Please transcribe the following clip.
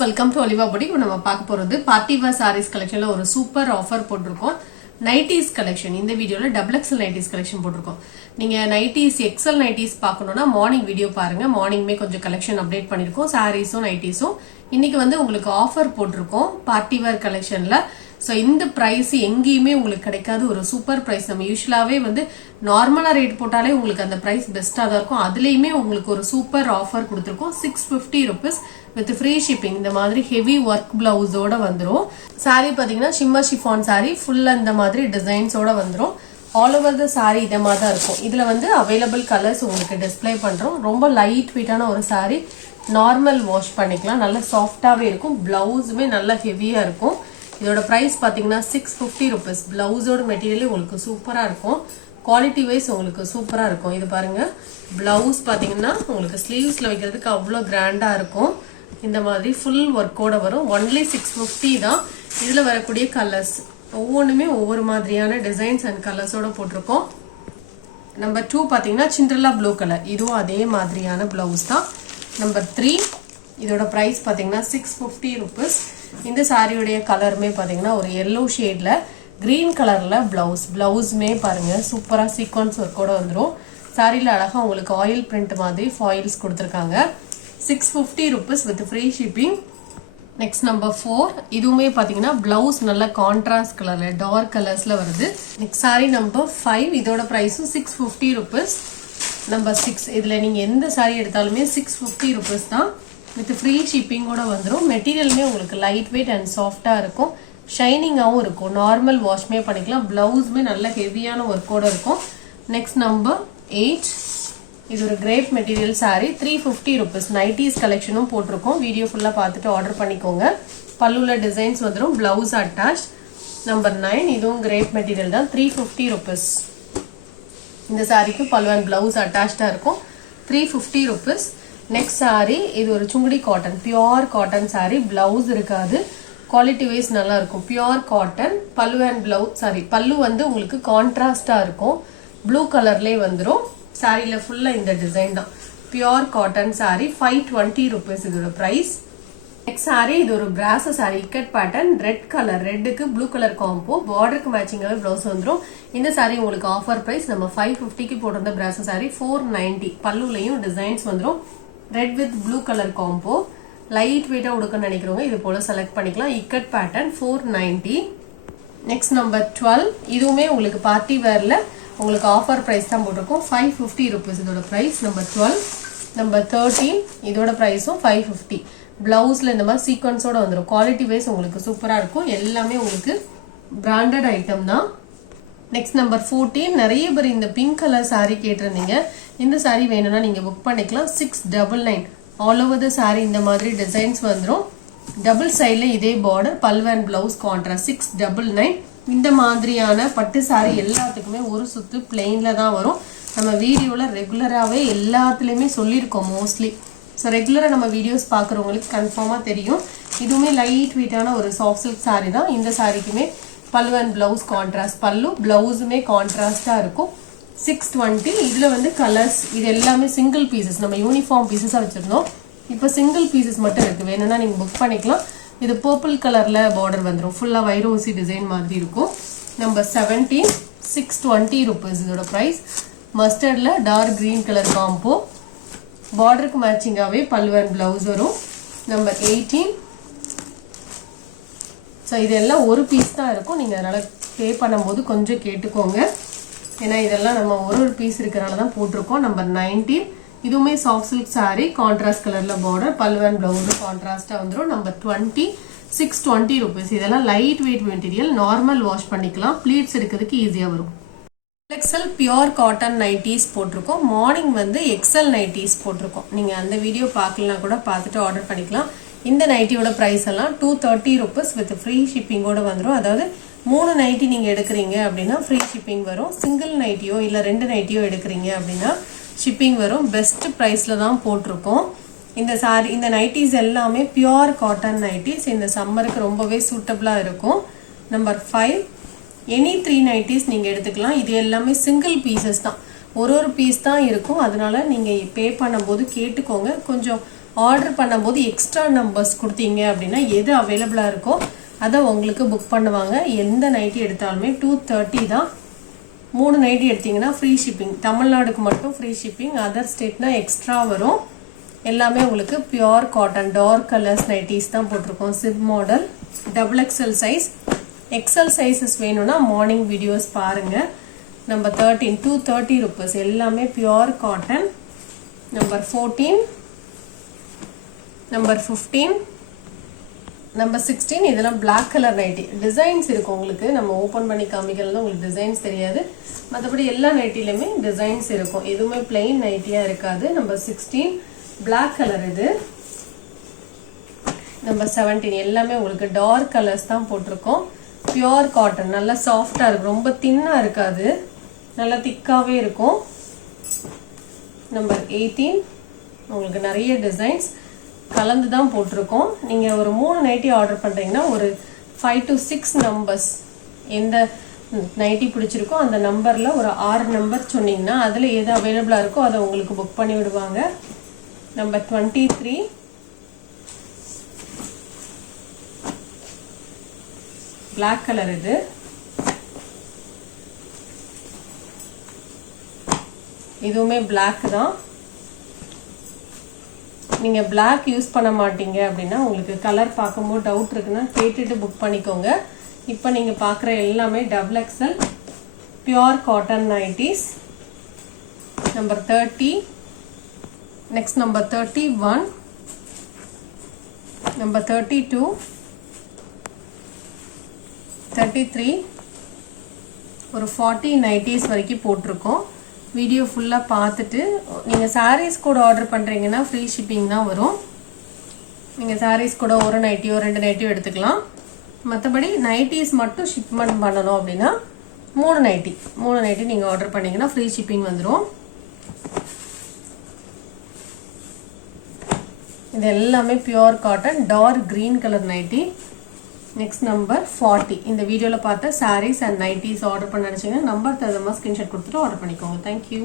Welcome to Olivia boutique. நம்ம பார்க்க போறது பார்ட்டி வேர் சாரீஸ் கலெக்ஷன்ல ஒரு சூப்பர் ஆஃபர் போட்டிருக்கோம். நைட்டிஸ் கலெக்ஷன் இந்த வீடியோல டபுள் எக்ஸல் நைட்டிஸ் கலெக்ஷன் போட்டிருக்கோம். நீங்க நைட்டிஸ் எக்ஸல் நைட்டிஸ் பார்க்கணும்னா மார்னிங் வீடியோ பாருங்க. மார்னிங்மே கொஞ்சம் கலெக்ஷன் அப்டேட் பண்ணிருக்கோம். சாரீஸும் நைட்டிஸும் இன்னைக்கு உங்களுக்கு ஆஃபர் போட்டிருக்கோம் பார்ட்டி வேர் கலெக்ஷன்ல. ஸோ இந்த ப்ரைஸ் எங்கேயுமே உங்களுக்கு கிடைக்காது. ஒரு சூப்பர் ப்ரைஸ். நம்ம யூஸ்வலாவே நார்மலா ரேட் போட்டாலே உங்களுக்கு அந்த ப்ரைஸ் பெஸ்டா தான் இருக்கும். அதுலயுமே உங்களுக்கு ஒரு சூப்பர் ஆஃபர் கொடுத்துருக்கோம். 650 rupees வித் ஃப்ரீ ஷிப்பிங். இந்த மாதிரி ஹெவி ஒர்க் பிளவுஸோட வந்துடும். சாரி பாத்தீங்கன்னா ஷிம்மர் ஷிஃபான் சாரி ஃபுல்லா இந்த மாதிரி டிசைன்ஸோட வந்துடும். ஆல் ஓவர் த சாரி இதே மாதிரி தான் இருக்கும். இதுல அவைலபிள் கலர்ஸ் உங்களுக்கு டிஸ்பிளே பண்றோம். ரொம்ப லைட் வெயிட்டான ஒரு சாரி. நார்மல் வாஷ் பண்ணிக்கலாம். நல்ல சாஃப்டாவே இருக்கும். பிளவுஸுமே நல்ல ஹெவியா இருக்கும். இதோட பிரைஸ் பாத்தீங்கன்னா 650 rupees. பிளவுஸோட மெட்டீரியல் உங்களுக்கு சூப்பரா இருக்கும். குவாலிட்டி வைஸ் உங்களுக்கு சூப்பரா இருக்கும். இது பாருங்க, பிளவுஸ் பாத்தீங்கன்னா உங்களுக்கு ஸ்லீவ்ஸ்ல வைக்கிறதுக்கு அவ்வளோ கிராண்டா இருக்கும். இந்த மாதிரி ஃபுல் ஒர்க்கோட வரும். ஒன்லி 650 தான். இதுல வரக்கூடிய கலர்ஸ் ஒவ்வொன்றுமே ஒவ்வொரு மாதிரியான டிசைன்ஸ் அண்ட் கலர்ஸோட போட்டிருக்கோம். நம்பர் 2 பாத்தீங்கன்னா சிண்ட்ரெல்லா ப்ளூ கலர். இதுவும் அதே மாதிரியான பிளவுஸ் தான். நம்பர் 3 இதோட பிரைஸ் பாத்தீங்கன்னா 650 rupees. இந்த சாரியுடைய கலருமே பாத்தீங்கன்னா ஒரு எல்லோ ஷேட்ல கிரீன் கலர்ல பிளவுஸ். பிளவுஸ்மே பாருங்க சூப்பரா சீக்வன்ஸ் ஒர்க்கோட வந்துடும். சாரியில அழகா உங்களுக்கு ஆயில் பிரிண்ட் மாதிரி ஃபாயில்ஸ் கொடுத்துருக்காங்க. 650 rupees with free shipping. Next number 4 இதுவுமே பாத்தீங்கன்னா பிளவுஸ் நல்ல கான்ட்ராஸ்ட் கலர்ல டார்க் கலர்ஸ்ல வருது. நெக்ஸ்ட் சாரி நம்பர் 5 இதோட பிரைஸும் 650 rupees. நம்பர் 6 இதுல நீங்க எந்த சாரி எடுத்தாலுமே 650 rupees தான். வித் ஃப்ரீ ஷிப்பிங்கோட வந்துடும். மெட்டீரியலுமே உங்களுக்கு லைட் வெயிட் அண்ட் சாஃப்டா இருக்கும். ஷைனிங்காகவும் இருக்கும். நார்மல் வாஷ்மே பண்ணிக்கலாம். பிளவுஸ்மே நல்ல ஹெவியான ஒர்க்கோட இருக்கும். நெக்ஸ்ட் நம்பர் 8 இது ஒரு crepe material sari. 350 rupees. Nighties கலெக்ஷனும் போட்டிருக்கோம். வீடியோ ஃபுல்லா பார்த்துட்டு ஆர்டர் பண்ணிக்கோங்க. பல்லுல டிசைன்ஸ் வந்துடும். Blouse attach. நம்பர் 9 இதுவும் கிரேப் மெட்டீரியல் தான். 350 rupees. இந்த சாரிக்கு பல்லு அண்ட் பிளவுஸ் அட்டாச்சா இருக்கும். 350 rupees. நெக்ஸ்ட் சாரி இது ஒரு Sungudi cotton pure cotton sorry. Blouse இருக்காது. குவாலிட்டி வைஸ் நல்லா இருக்கும். Pure cotton. பல்லு அண்ட் பிளவுஸ் சாரி பல்லு உங்களுக்கு கான்ட்ராஸ்டா இருக்கும். ப்ளூ கலர்லயே வந்துடும். சாரியில ஃபுல்லா இந்த டிசைன் தான். Pure cotton sari. 520 rupees இதோட பிரைஸ். நெக்ஸ்ட் சாரி இது ஒரு brasso sari. Ikat pattern red colour. ரெட்டுக்கு ப்ளூ கலர் காம்போ. பார்டருக்கு மேட்சிங்காவே பிளவுஸ் வந்துடும். இந்த சாரி உங்களுக்கு ஆஃபர் பிரைஸ். நம்ம 550க்கு போட்டிருந்த பிராஸ் சாரி 490. பல்லுலையும் டிசைன்ஸ் வந்துடும். Red with blue colour combo. Light வெயிட்டா உடுக்கன்னு நினைக்கிறவங்க இது போல செலக்ட் பண்ணிக்கலாம். இக்கட் பேட்டர்ன் 490. நெக்ஸ்ட் நம்பர் 12 இதுவுமே உங்களுக்கு பார்ட்டி வேர்ல உங்களுக்கு ஆஃபர் பிரைஸ் தான் போட்டிருக்கோம். 550 rupees இதோட பிரைஸ். நம்பர் 12. நம்பர் 13 இதோட பிரைஸும் 550. பிளவுஸ்ல இந்த மாதிரி சீக்வன்ஸோட வந்துடும். குவாலிட்டி வைஸ் உங்களுக்கு சூப்பரா இருக்கும். எல்லாமே உங்களுக்கு பிராண்டட் ஐட்டம் தான். நெக்ஸ்ட் நம்பர் 14 நிறைய பேர் இந்த பிங்க் கலர் சாரி கேட்டிருந்தீங்க. இந்த சாரி வேணும்னா நீங்க புக் பண்ணிக்கலாம். 699. ஆல் ஓவர் த சாரி இந்த மாதிரி டிசைன்ஸ் வந்துடும். டபுள் சைட்ல இதே பார்டர். பல்வ அண்ட் பிளவுஸ் கான்ட்ராஸ்ட். 699. இந்த மாதிரியான பட்டு சாரி எல்லாத்துக்குமே ஒரு சுத்து பிளெயின்ல தான் வரும். நம்ம வீடியோல ரெகுலராகவே எல்லாத்துலயுமே சொல்லியிருக்கோம் மோஸ்ட்லி. ஸோ ரெகுலராக நம்ம வீடியோஸ் பார்க்குறவங்களுக்கு கன்ஃபார்மாக தெரியும். இதுவுமே லைட் வெயிட்டான ஒரு சாஃப்ட் சில்க் சாரி தான். இந்த சாரிக்குமே பல்லு அண்ட் பிளவுஸ் கான்ட்ராஸ்ட். பல்லு பிளவுஸுமே கான்ட்ராஸ்டா இருக்கும். 620. இதுல கலர்ஸ் இது எல்லாமே சிங்கிள் பீசஸ். நம்ம யூனிஃபார்ம் பீசஸா வச்சிருந்தோம். இப்போ சிங்கிள் பீசஸ் மட்டும் இருக்கு. வேணும்னா நீங்க புக் பண்ணிக்கலாம். இது பர்பிள் கலர்ல பார்டர் வந்துடும். ஃபுல்லா வைரோசி டிசைன் மாதிரி இருக்கும். நம்பர் 17 620 rupees இதோட பிரைஸ். மஸ்டர்ட்ல டார்க் கிரீன் கலர் காம்போ. பார்டருக்கு மேட்சிங்காவே பல்லு அண்ட் பிளவுஸ் வரும். நம்பர் 18 ஸோ இதெல்லாம் ஒரு பீஸ் தான் இருக்கும். நீங்கள் அதனால் பே பண்ணும்போது கொஞ்சம் கேட்டுக்கோங்க. ஏன்னா இதெல்லாம் நம்ம ஒரு பீஸ் இருக்கிறனால தான் போட்டிருக்கோம். நம்பர் 19 இதுவுமே சாஃப்ட் சில்க் சாரி. கான்ட்ராஸ்ட் கலரில் பார்டர். பல்லு அண்ட் பிளவுஸ் கான்ட்ராஸ்டாக வந்துடும். Number 20 620 rupees. இதெல்லாம் light weight material. Normal wash பண்ணிக்கலாம். ப்ளீட்ஸ் இருக்கிறதுக்கு ஈஸியாக வரும். எக்ஸல் பியோர் காட்டன் நைட்டிஸ் போட்டிருக்கோம். மார்னிங் எக்ஸல் நைட்டிஸ் போட்டிருக்கோம். நீங்கள் அந்த வீடியோ பார்க்கலாம் கூட பார்த்துட்டு ஆர்டர் பண்ணிக்கலாம். இந்த நைட்டியோட பிரைஸ் எல்லாம் 230 rupees வித் ஃப்ரீ ஷிப்பிங்கோட வந்துடும். அதாவது 3 நைட்டி நீங்க எடுக்கிறீங்க அப்படின்னா ஃப்ரீ ஷிப்பிங் வரும். சிங்கிள் நைட்டியோ இல்ல 2 நைட்டியோ எடுக்கிறீங்க அப்படின்னா ஷிப்பிங் வரும். பெஸ்ட் பிரைஸ்ல தான் போட்டிருக்கோம். இந்த சாரி இந்த நைட்டிஸ் எல்லாமே பியோர் காட்டன் நைட்டிஸ். இந்த சம்மருக்கு ரொம்பவே சூட்டபிளா இருக்கும். நம்பர் 5 எனி 3 நைட்டிஸ் நீங்க எடுத்துக்கலாம். இது எல்லாமே சிங்கிள் பீசஸ் தான். ஒரு பீஸ் தான் இருக்கும். அதனால நீங்க பே பண்ணும்போது கேட்டுக்கோங்க. கொஞ்சம் ஆர்டர் பண்ணும்போது எக்ஸ்ட்ரா நம்பர்ஸ் கொடுத்தீங்க அப்படின்னா எது அவைலபிளாக இருக்கோ அதை உங்களுக்கு புக் பண்ணுவாங்க. எந்த நைட்டி எடுத்தாலுமே 230 தான். 3 நைட்டி எடுத்தீங்கன்னா ஃப்ரீ ஷிப்பிங். தமிழ்நாடுக்கு மட்டும் ஃப்ரீ ஷிப்பிங், அதர் ஸ்டேட்னா எக்ஸ்ட்ரா வரும். எல்லாமே உங்களுக்கு pure cotton dark colours nighties தான் போட்டிருக்கோம். Zip model, XXL size. XL sizes வேணும்னா மார்னிங் வீடியோஸ் பாருங்க. நம்பர் 13 230 rupees, எல்லாமே pure cotton. Number 14, number 15, number 16. இதெல்லாம் பிளாக் கலர் நைட்டி. டிசைன்ஸ் இருக்கும் உங்களுக்கு, நம்ம ஓப்பன் பண்ணி காமிக்கிறது உங்களுக்கு டிசைன்ஸ் தெரியாது. மற்றபடி எல்லா நைட்டிலுமே டிசைன்ஸ் இருக்கும், எதுவுமே பிளெயின் நைட்டியா இருக்காது. Number 16 black colour. இது நம்பர் 17 எல்லாமே உங்களுக்கு டார்க் கலர்ஸ் தான் போட்டிருக்கோம். பியோர் காட்டன், நல்லா சாஃப்டா இருக்கும், ரொம்ப தின்னா இருக்காது, நல்லா திக்காவே இருக்கும். நம்பர் 18 உங்களுக்கு நிறைய டிசைன்ஸ் கலந்து தான் போட்டிருக்கோம். நீங்க ஒரு 3 நைட்டி ஆர்டர் பண்றீங்கன்னா ஒரு 5 to 6 நம்பர்ஸ், எந்த நைட்டி பிடிச்சிருக்கோ அந்த நம்பர்ல ஒரு 6 நம்பர் சொன்னீங்கன்னா அதுல எது அவைலபிளா இருக்கோ அதை உங்களுக்கு புக் பண்ணி விடுவாங்க. Number 23 black colour. இது இதுவுமே பிளாக் தான். நீங்க பிளாக் யூஸ் பண்ண மாட்டீங்க அப்படின்னா உங்களுக்கு கலர் பார்க்கும்போது டவுட் இருக்குன்னா கேட்டுட்டு புக் பண்ணிக்கோங்க. இப்போ நீங்க பார்க்குற எல்லாமே XXL pure cotton nighties. Number 30, next number 31, number 32, 33, ஒரு 40 நைட்டிஸ் வரைக்கும் போட்டிருக்கோம். வீடியோ ஃபுல்லாக பார்த்துட்டு நீங்கள் சாரீஸ் கூட ஆர்டர் பண்ணுறீங்கன்னா ஃப்ரீ ஷிப்பிங் தான் வரும். நீங்கள் சாரீஸ் கூட ஒரு நைட்டியோ 2 நைட்டியோ எடுத்துக்கலாம். மற்றபடி நைட்டிஸ் மட்டும் ஷிப்மெண்ட் பண்ணணும் அப்படின்னா 3 நைட்டி நீங்கள் ஆர்டர் பண்ணீங்கன்னா ஃப்ரீ ஷிப்பிங் வந்துடும். இது எல்லாமே pure cotton dark green colour nighty. Next number 40. இந்த வீடியோவில் பார்த்த சாரீஸ் அண்ட் நைட்டிஸ் ஆர்டர் பண்ண நினச்சிங்கன்னா நம்பர் தகுந்த ஸ்கிரீன்ஷாட் கொடுத்துட்டு ஆர்டர் பண்ணிக்கோங்க. தேங்க்யூ.